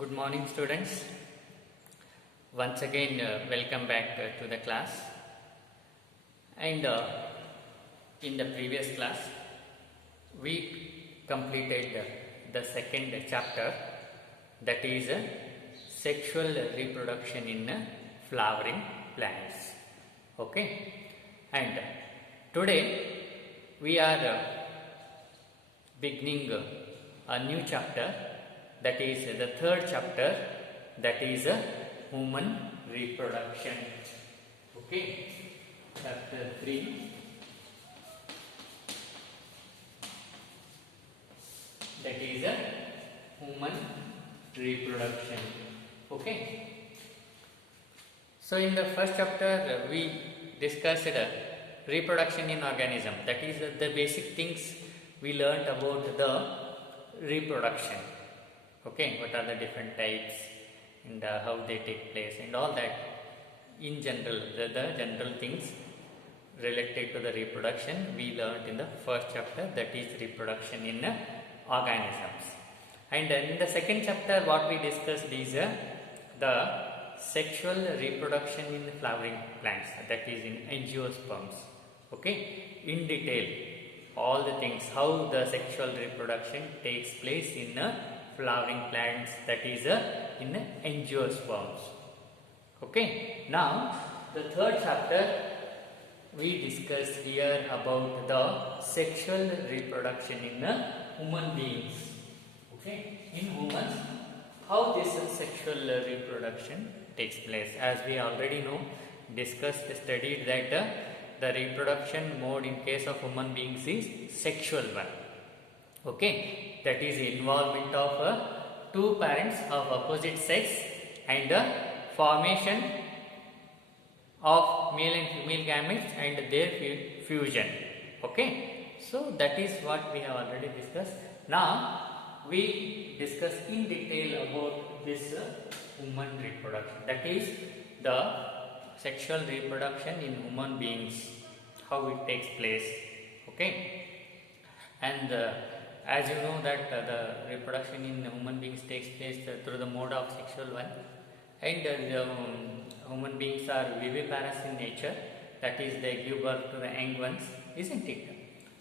Good morning, students. Once again, welcome back to the class. And in the previous class, we completed the second chapter, that is sexual reproduction in flowering plants. Okay, and today we are beginning a new chapter, that is the third chapter, that is human reproduction. Okay, chapter 3, that is human reproduction. Okay, so in the first chapter we discussed reproduction in organism, that is the basic things we learnt about the reproduction. Okay, what are the different types and how they take place and all that. In general, the general things related to the reproduction we learnt in the first chapter, that is reproduction in organisms. And in the second chapter what we discussed is the sexual reproduction in flowering plants, that is in angiosperms. Okay, in detail all the things, how the sexual reproduction takes place in flowering plants, that is in angiosperms. Okay, now the third chapter we discuss here about the sexual reproduction in human beings. Okay, in humans, how this sexual reproduction takes place. As we already know, discussed, studied that the reproduction mode in case of human beings is sexual one. Okay, that is involvement of two parents of opposite sex and the formation of male and female gametes and their fusion. Okay, so that is what we have already discussed. Now we discuss in detail about this human reproduction, that is the sexual reproduction in human beings, how it takes place. Okay, and as you know that the reproduction in human beings takes place through the mode of sexual one, and human beings are viviparous in nature, that is they give birth to the young ones, isn't it?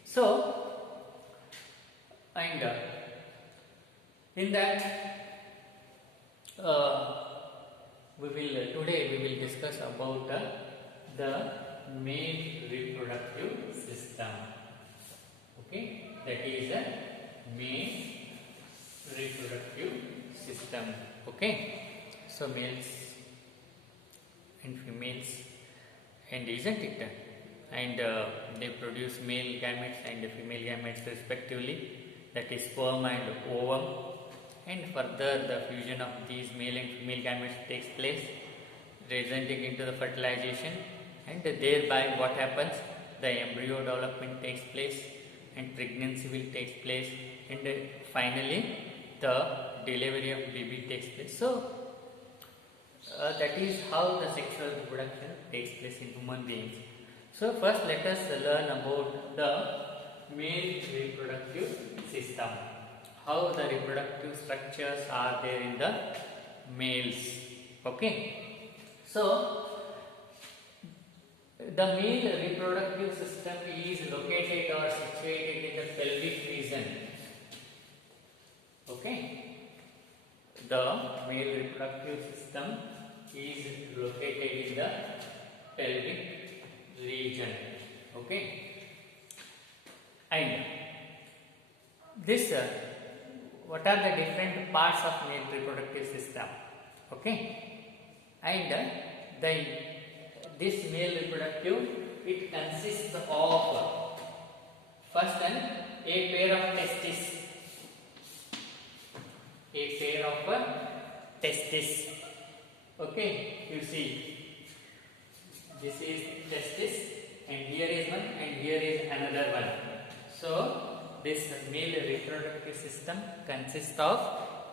So, and in that today we will discuss about the male reproductive system. Okay, that is a male reproductive system. Okay, so males and females, and isn't it? And they produce male gametes and female gametes respectively, that is sperm and ovum. And further the fusion of these male and female gametes takes place, resulting into the fertilization, and thereby what happens, the embryo development takes place and pregnancy will take place, and finally the delivery of baby takes place. So that is how the sexual reproduction takes place in human beings. So first let us learn about the male reproductive system, how the reproductive structures are there in the males. Okay, so the male reproductive system is located or situated in the pelvic region. Okay, the male reproductive system is located in the pelvic region. Okay, and this what are the different parts of male reproductive system? Okay, and this male reproductive, it consists of first a pair of testes, Okay, you see this is testis, and here is one, and here is another one. So this male reproductive system consists of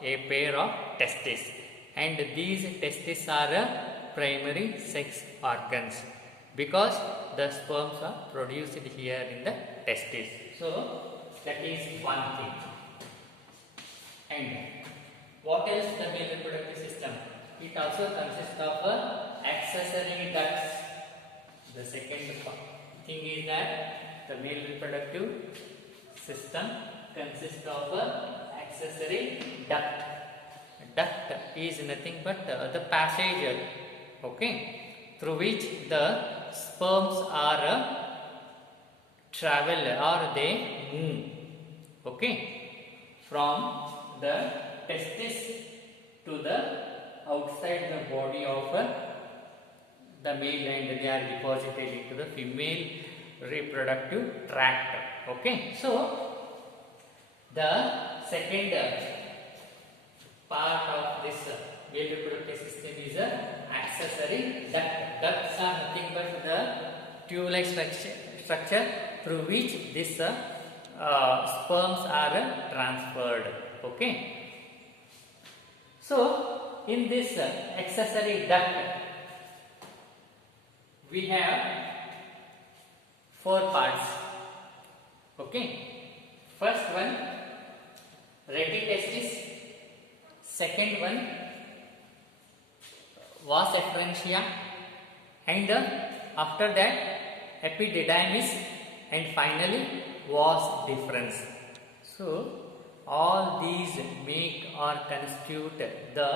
a pair of testes, and these testes are primary sex organs because the sperms are produced here in the testes. So that is one thing. And What else the male reproductive system? It also consists of accessory ducts. The second thing is that the male reproductive system consists of accessory duct. Duct is nothing but the passage, okay, through which the sperms are travel or they move, okay, from the testis to the outside the body of the male, and they are deposited into the female reproductive tract, okay. So the second part of this male reproductive system is accessory duct. Ducts are nothing but the tube-like structure through which this sperms are transferred, okay. So in this accessory duct we have 4 parts, okay. First one, retitestis. Second one, vas efferentia, and after that epididymis, and finally vas deferens. So all these make or constitute the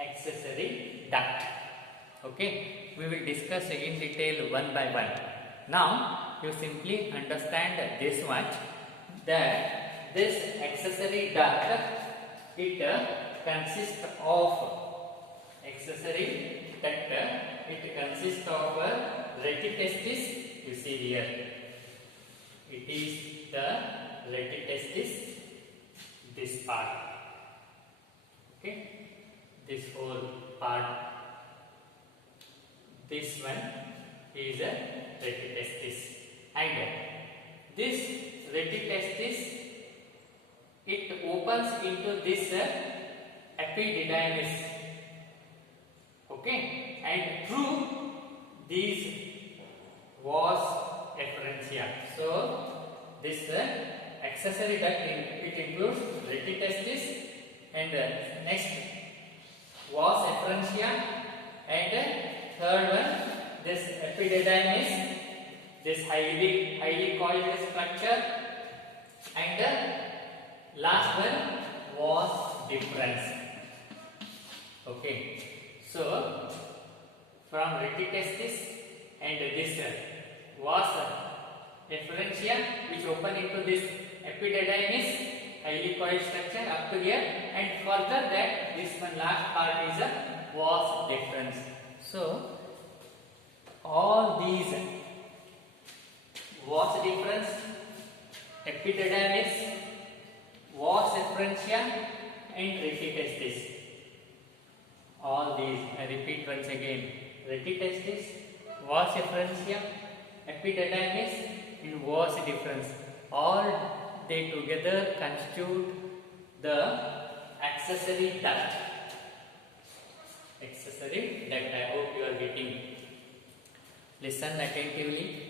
accessory duct, okay. We will discuss in detail one by one. Now you simply understand this much, that this accessory duct, it consists of retitestis. You see here, it is the retitestis, this part, okay, this whole part, this one is a retitestis, and this retitestis, it opens into this epididymis, okay, and through these vas efferentia. So this accessory duct, it includes retitestis, and next vas efferentia, and third one this epididymis, this highly coiled structure, and last one vas deferens, okay. So from retitestis and this vas efferentia, which open into this epididymis, highly coiled structure, up to here, and further that this one last part is a vas deferens. So all these vas deferens, epididymis, vas efferentia, and retitestis, all these, I repeat once again, retitestis, vas efferentia, epididymis, and vas deferens, all they together constitute the accessory duct. Accessory duct, I hope you are getting. Listen attentively,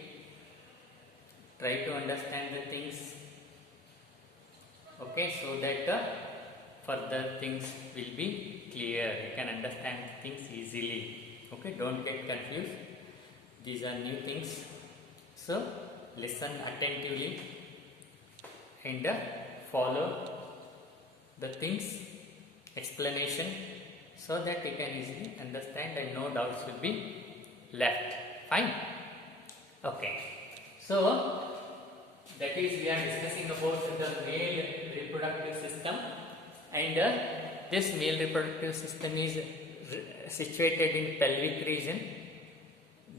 try to understand the things, okay, so that further things will be clear. You can understand things easily, okay. Don't get confused, these are new things. So listen attentively and follow the things, explanation, so that you can easily understand and no doubts will be left. Fine, okay. So that is, we are discussing about the male reproductive system, and this male reproductive system is situated in pelvic region,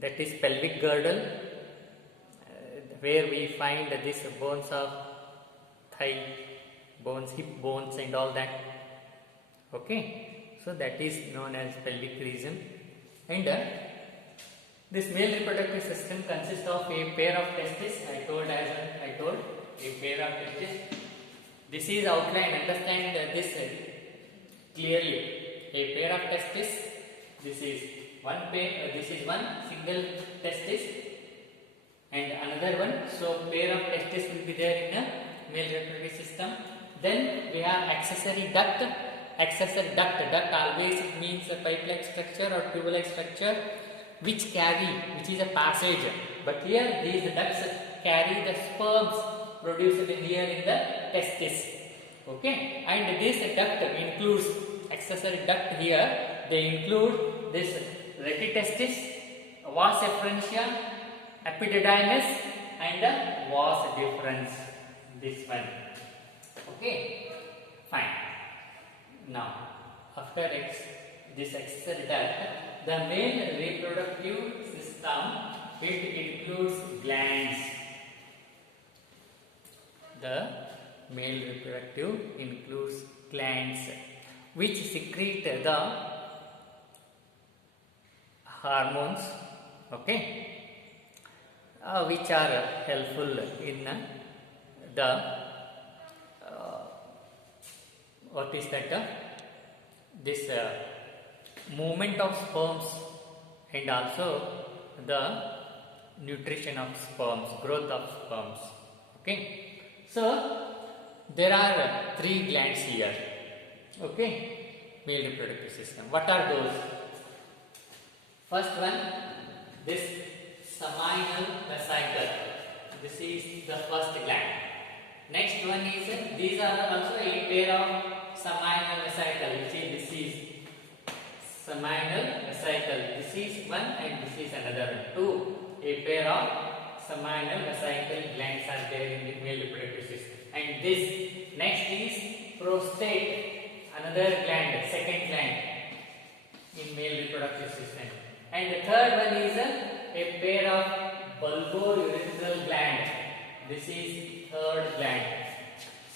that is pelvic girdle, where we find these bones of thigh bones, hip bones, and all that, okay. So that is known as pelvic region, and this male reproductive system consists of a pair of testes. I told a pair of testes. This is outlined. Understand this clearly. A pair of testes. This is one pair. This is one single testis, and another one. So pair of testes will be there in a male reproductive system. Then we have accessory duct. accessory duct. Duct always means a pipe-like structure or tube-like structure which is a passage. But here these ducts carry the sperms produced here in the testis. Okay, and this duct includes accessory duct here. They include this retitestis, vas efferentia, epididymis, and vas deferens. This one. Okay, fine. Now, after this accessory duct, the male reproductive system, it includes glands. The male reproductive includes glands which secrete the hormones, okay, which are helpful in the what is that? This movement of sperms and also the nutrition of sperms, growth of sperms. Okay, so there are 3 glands here. Okay, male reproductive system. What are those? First one, this seminal vesicle. This is the first gland. Next one is, these are also a pair of seminal vesicle, which is this is seminal vesicle. This is one and this is another one. 2. A pair of seminal vesicle glands are there in the male reproductive system. And this next is prostate, another gland, second gland in male reproductive system. And the third one is a pair of bulbourethral gland. This is third gland.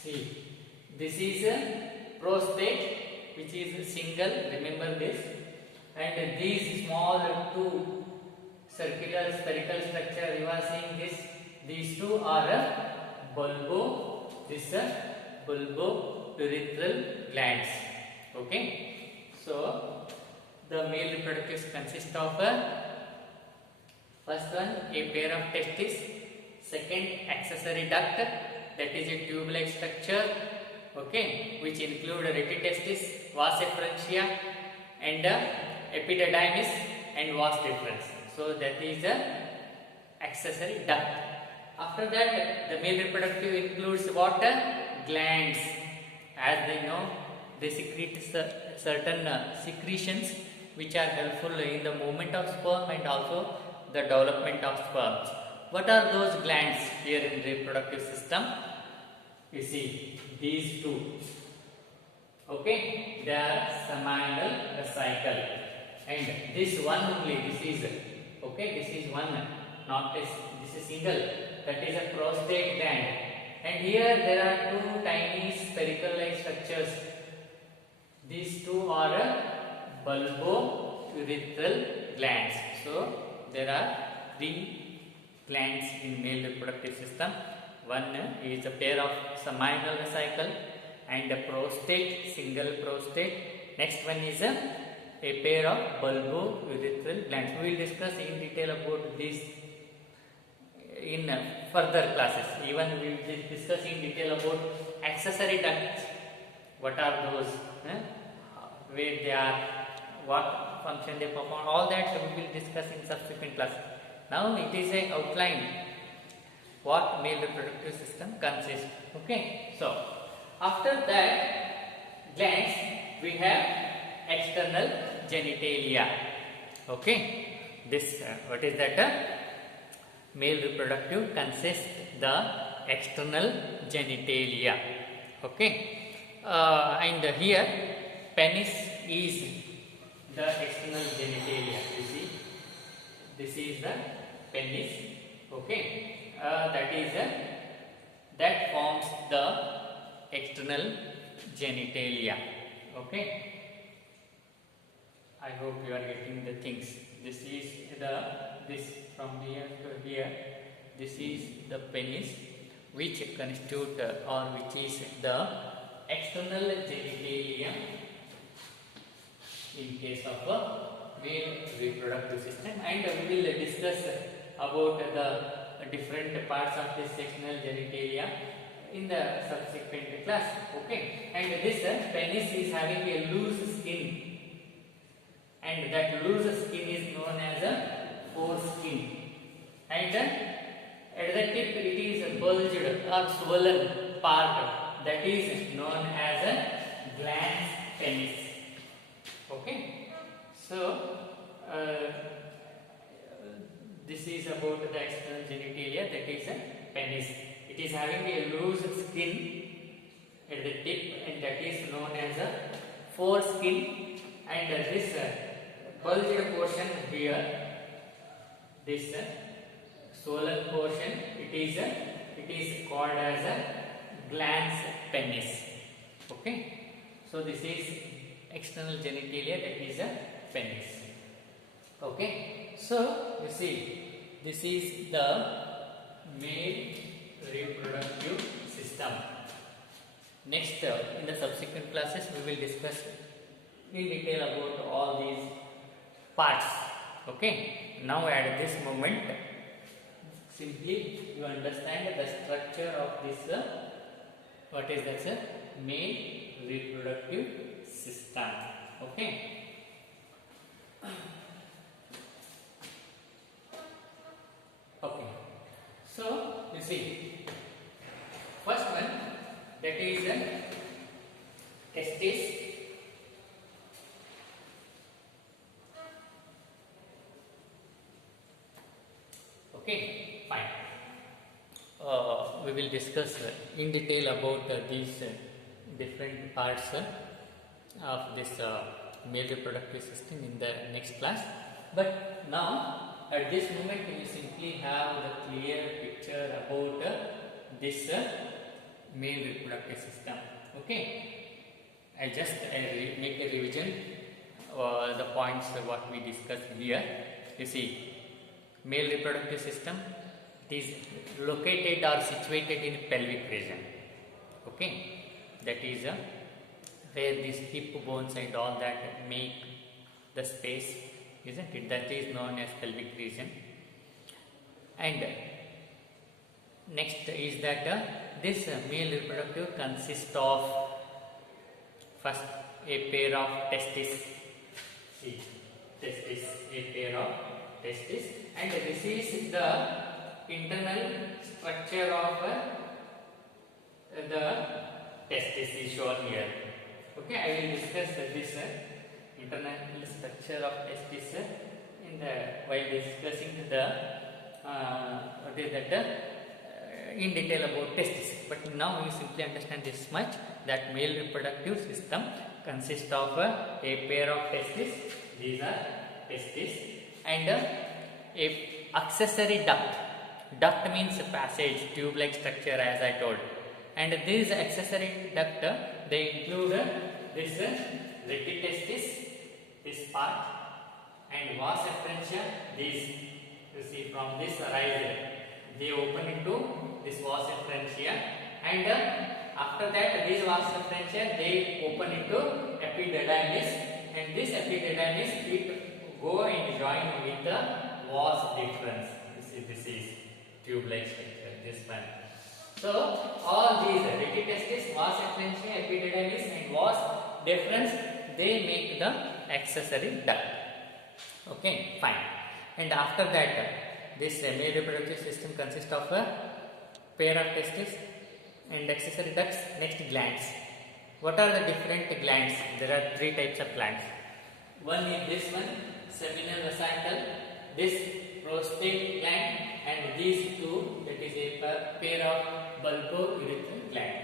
See, this is prostate, which is single. Remember this. And these small 2 circular spherical structure, you are seeing this. These 2 are bulbourethral glands. Okay. So the male reproductive consists of first one, a pair of testes. Second, accessory duct, that is a tube-like structure, okay, which include retitestis, vas efferentia, and epididymis and vas deferens. So that is a accessory duct. After that, the male reproductive includes what? Glands. As they know, they secrete certain secretions which are helpful in the movement of sperm and also the development of sperms. What are those glands here in the reproductive system? You see, these 2. Okay, they are seminal vesicle. And this one only, this is, okay, this is one, not this is single, that is a prostate gland. And here there are 2 tiny spherical-like structures. These 2 are bulbourethral glands. So there are 3 glands in male reproductive system. One is a pair of seminal vesicle and a prostate, single prostate. Next one is a pair of bulbourethral glands. We will discuss in detail about this in further classes. Even we will discuss in detail about accessory ducts. What are those? Where they are? What function they perform? All that we will discuss in subsequent classes. Now it is a outline what male reproductive system consists. Okay. So after that glands we have external genitalia. Okay. This what is that? Male reproductive consists the external genitalia. Okay. And here penis is the external genitalia. You see, this is the penis. Okay. That forms the external genitalia. Okay. I hope you are getting the things. This is this from here to here. This is the penis, which constitute or which is the external genitalia in case of a male reproductive system. And we will discuss about the different parts of this external genitalia in the subsequent class. Okay, and this penis is having a loose skin, and that loose skin is known as a foreskin, and at the tip it is a bulged or swollen part that is known as a glans penis. Okay, so this is about the external genitalia, that is a penis. It is having a loose skin at the tip, and that is known as a foreskin, and this bulged portion here, this swollen portion, it is called as a glans penis. Okay, so this is external genitalia, that is a penis. Okay, so you see, this is the male reproductive system. Next, in the subsequent classes, we will discuss in detail about all these parts. Okay, now at this moment, simply you understand the structure of this, what is that, sir? Male reproductive system. Okay. Okay. So you see, first one, that is testis. Okay, fine. We will discuss in detail about these different parts of this male reproductive system in the next class. But now, at this moment, we simply have the clear picture about this male reproductive system. Okay, I just make a revision the points what we discussed here. You see, male reproductive system, it is located or situated in pelvic region. Okay, that is where these hip bones and all that make the space, isn't it? That is known as pelvic region. And next is that this male reproductive consists of first a pair of testes. See, testis, a pair of testis, and this is the internal structure of the testis is shown here. Okay, I will discuss this internal structure of testis in the while discussing the what is that in detail about testis. But now you simply understand this much, that male reproductive system consists of a pair of testes. These are testes, and a accessory duct. Duct means passage, tube-like structure, as I told. And these accessory duct, they include this retitestis, this part, and vas efferentia. These, you see, from this arise, they open into this vas efferentia, and after that, these vas efferentia, they open into epididymis, and this epididymis it go and join with the vas deferens. This is tube-like structure, this one. So all these retitestis, vas efferentia, epididymis, and vas deferens, they make the accessory duct. Okay, fine. And after that, this male reproductive system consists of a pair of testes and accessory ducts. Next, glands. What are the different glands? There are three types of glands. One is this one, seminal vesicle, this prostate gland, and these two, that is a pair of bulbourethral gland.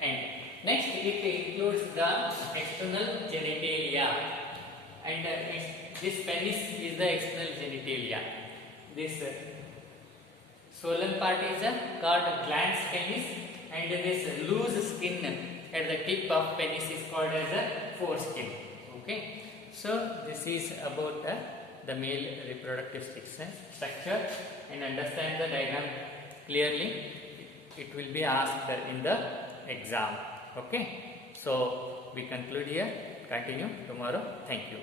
And next, it includes the external genitalia, and this penis is the external genitalia. This swollen part is called glans penis, and this loose skin at the tip of penis is called as a foreskin. Okay, so this is about the male reproductive structure, and understand the diagram clearly. It will be asked in the exam. Okay, so we conclude here. Continue tomorrow. Thank you.